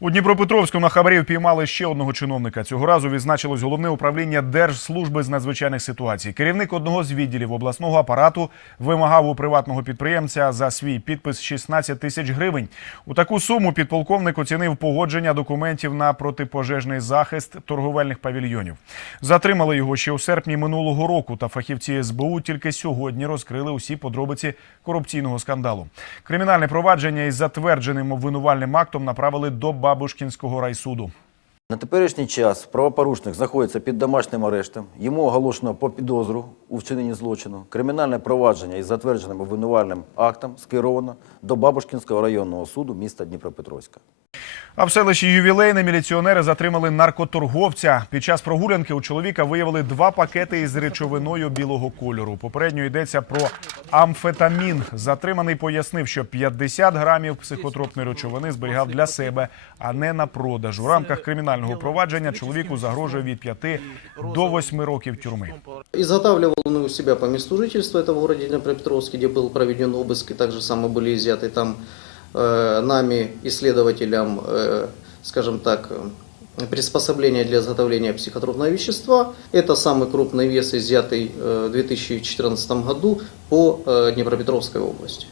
У Дніпропетровську на хабарів піймали ще одного чиновника. Цього разу відзначилось головне управління Держслужби з надзвичайних ситуацій. Керівник одного з відділів обласного апарату вимагав у приватного підприємця за свій підпис 16 тисяч гривень. У таку суму підполковник оцінив погодження документів на протипожежний захист торговельних павільйонів. Затримали його ще у серпні минулого року. Та фахівці СБУ тільки сьогодні розкрили усі подробиці корупційного скандалу. Кримінальне провадження із затвердженим обвинувальним актом направили до Бабушкінського райсуду. На теперішній час правопорушник знаходиться під домашнім арештом. Йому оголошено по підозру у вчиненні злочину. Кримінальне провадження із затвердженим обвинувальним актом скеровано до Бабушкінського районного суду міста Дніпропетровська. А в селищі Ювілейне міліціонери затримали наркоторговця. Під час прогулянки у чоловіка виявили два пакети із речовиною білого кольору. Попередньо йдеться про амфетамін. Затриманий пояснив, що 50 грамів психотропної речовини зберігав для себе, а не на продаж. У рамках кримінального провадження чоловіку загрожує від 5 до 8 років тюрми. Изготавливал он и у себя по месту жительства, это в городе Днепропетровске, где был проведен обыск, и также само были изъяты там э, нами, исследователям, э, скажем так, э, приспособления для изготовления психотропного вещества. Это самый крупный вес, изъятый э, в 2014 году по э, Днепропетровской области.